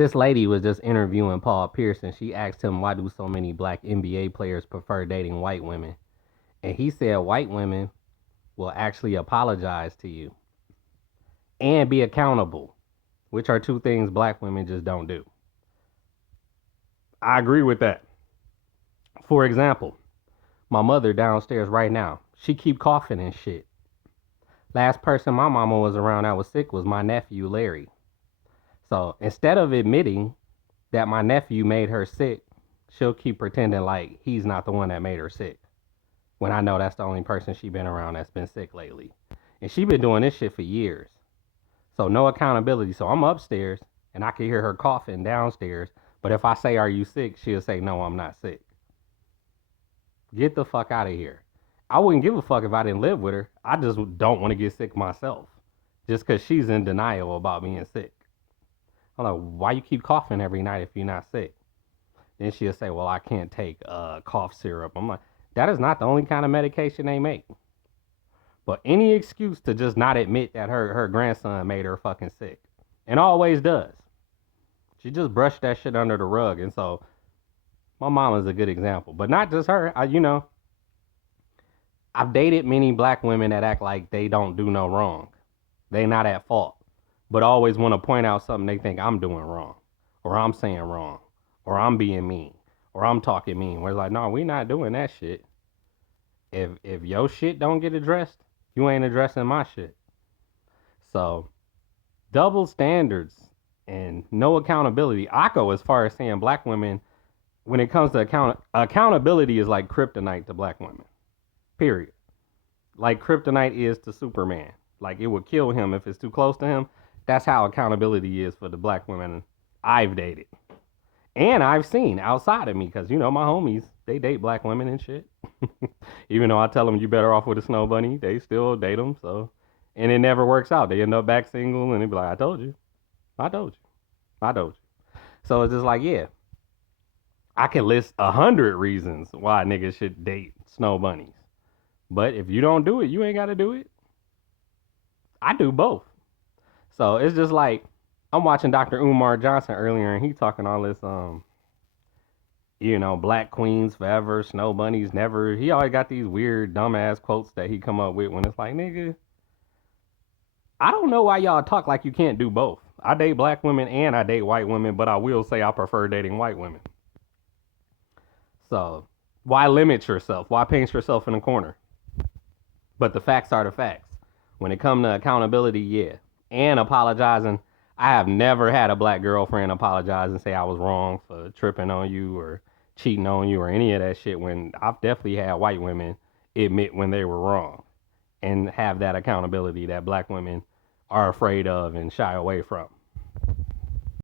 This lady was just interviewing Paul Pierce and she asked him why do so many black NBA players prefer dating white women? And he said white women will actually apologize to you and be accountable, which are two things black women just don't do. I agree with that. For example, my mother downstairs right now, she keep coughing and shit. Last person my mama was around that was sick was my nephew Larry. So instead of admitting that my nephew made her sick, she'll keep pretending like he's not the one that made her sick. When I know that's the only person she been around that's been sick lately. And she been doing this shit for years. So no accountability. So I'm upstairs and I can hear her coughing downstairs. But if I say, "Are you sick?" she'll say, "No, I'm not sick." Get the fuck out of here. I wouldn't give a fuck if I didn't live with her. I just don't want to get sick myself. Just because she's in denial about being sick. I'm like, why you keep coughing every night if you're not sick? Then she'll say, well, I can't take cough syrup. I'm like, that is not the only kind of medication they make. But any excuse to just not admit that her grandson made her fucking sick. And always does. She just brushed that shit under the rug. And so my mom is a good example. But not just her. I've dated many black women that act like they don't do no wrong. They not at fault. But always want to point out something they think I'm doing wrong. Or I'm saying wrong. Or I'm being mean. Or I'm talking mean. Where it's like, no, we not doing that shit. If your shit don't get addressed, you ain't addressing my shit. So double standards and no accountability. I go as far as saying black women, when it comes to accountability, is like kryptonite to black women. Period. Like kryptonite is to Superman. Like it would kill him if it's too close to him. That's how accountability is for the black women I've dated. And I've seen outside of me, because my homies, they date black women and shit. Even though I tell them you better off with a snow bunny, they still date them. So, and it never works out. They end up back single, and they be like, "I told you, I told you, I told you." So it's just like, yeah, I can list 100 reasons why niggas should date snow bunnies. But if you don't do it, you ain't got to do it. I do both. So it's just like I'm watching Dr. Umar Johnson earlier, and he talking all this black queens forever, snow bunnies never. He always got these weird dumbass quotes that he come up with when it's like, nigga, I don't know why y'all talk like you can't do both. I date black women and I date white women, but I will say I prefer dating white women. So why limit yourself? Why paint yourself in a corner? But the facts are the facts. When it comes to accountability, yeah. And apologizing, I have never had a black girlfriend apologize and say I was wrong for tripping on you or cheating on you or any of that shit, when I've definitely had white women admit when they were wrong and have that accountability that black women are afraid of and shy away from.